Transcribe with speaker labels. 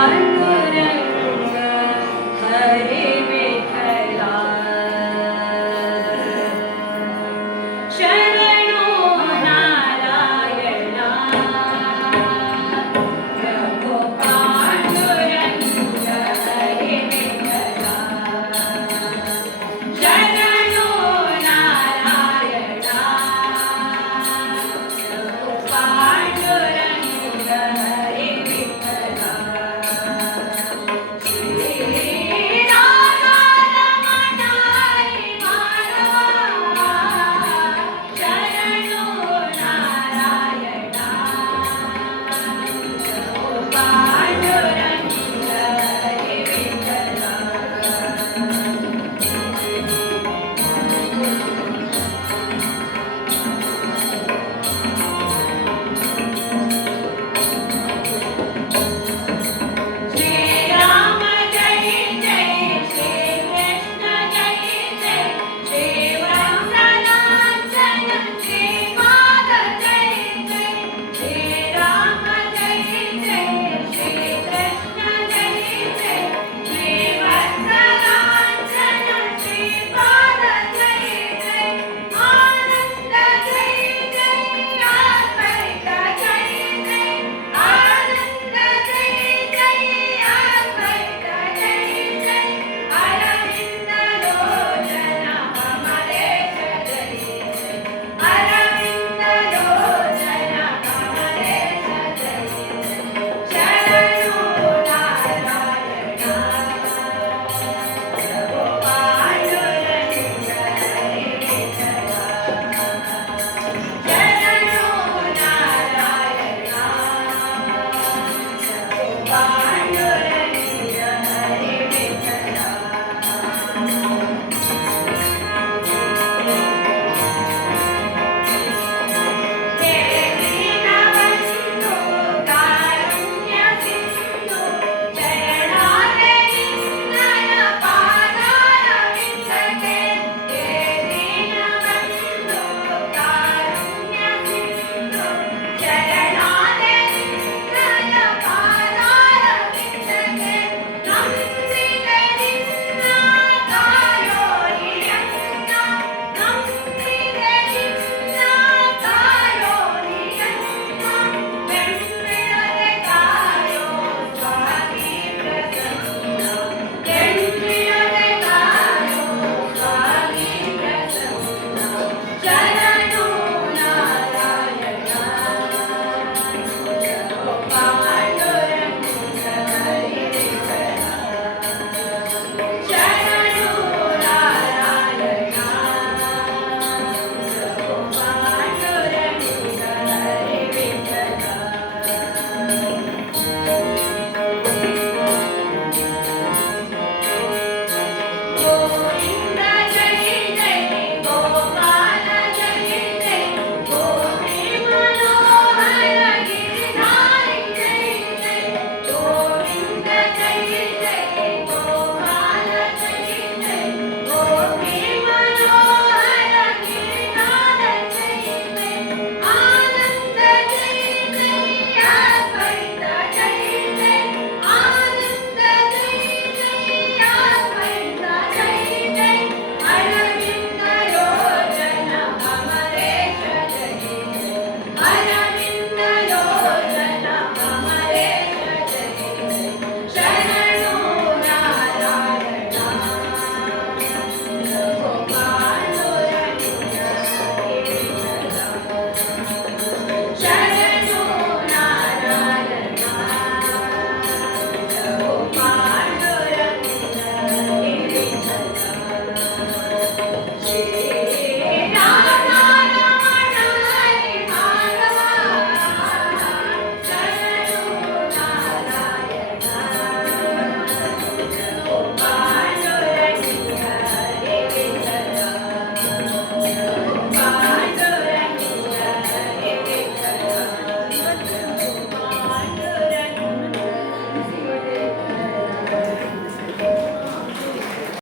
Speaker 1: modern
Speaker 2: love.